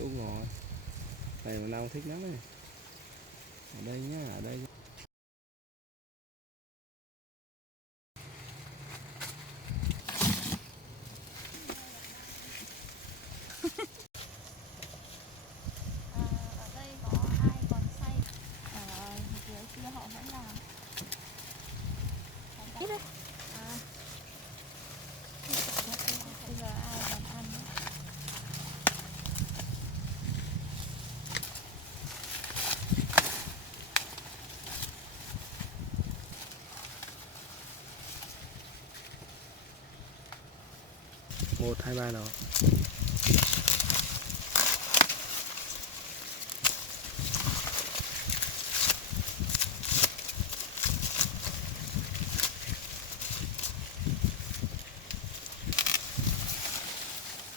Đúng rồi, này mà Nam thích lắm này. Ở đây nhá, ở đây. Ở đây có ai còn xây ở dưới kia họ vẫn làm. Biết đấy. Bây giờ ai còn ăn nữa. Một hai ba nào.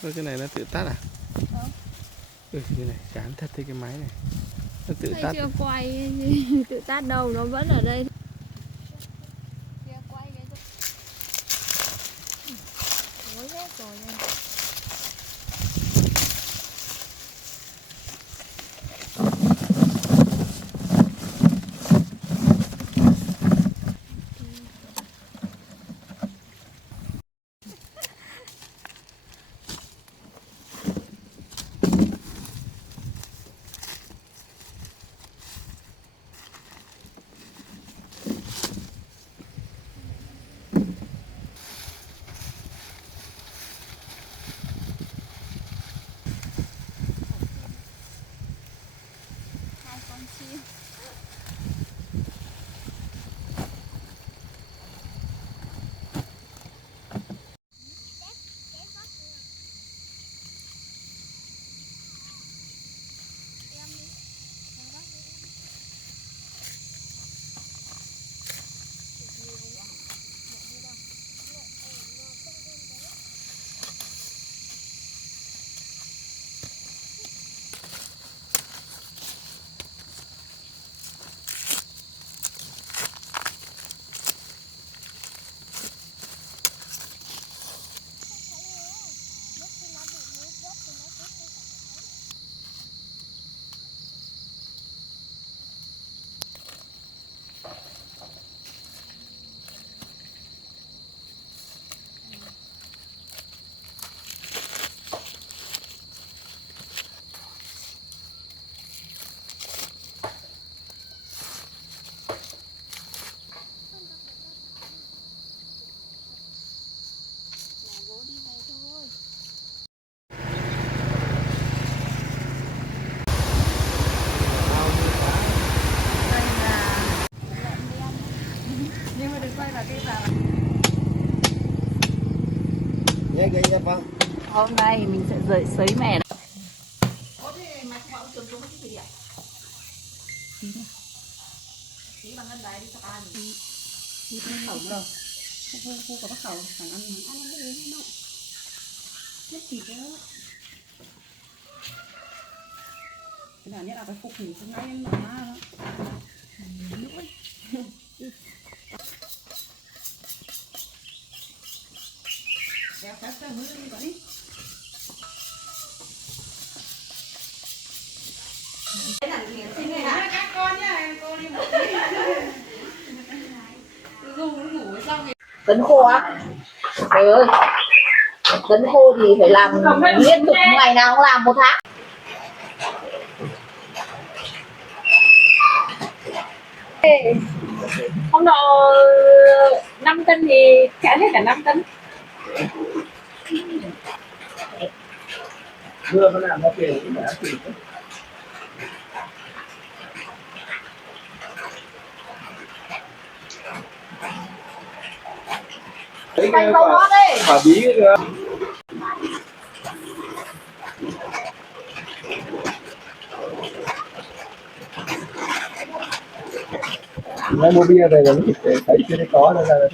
Ôi, cái này nó tự tắt à? Cái này chán thật cái máy này. Nó tự tắt. Chưa quay tự tắt đâu, nó vẫn ở đây. Chưa quay cái tối hết rồi đây. Hai con chim. Hôm nay mình sẽ rời sấy mẻ. Cái nào nhất là cái phục thì không ngay mà đó. Kéo kéo kéo mưa đi vậy. Cái này thì xin nghe hả? Các con nhá, cô đi một tí. Dung nó ngủ xong thì Tấn khô á? Trời ơi, tấn khô thì phải làm liên tục, ngày nào cũng làm 1 tháng. Hôm nọ 5 cân thì trả hết cả 5 cân. Mưa nó làm nó tiền cũng đã tiền. Canh không hót đấy. Quả bí cái kìa. Mua bia về rồi nó thịt thấy chưa có đâu ra là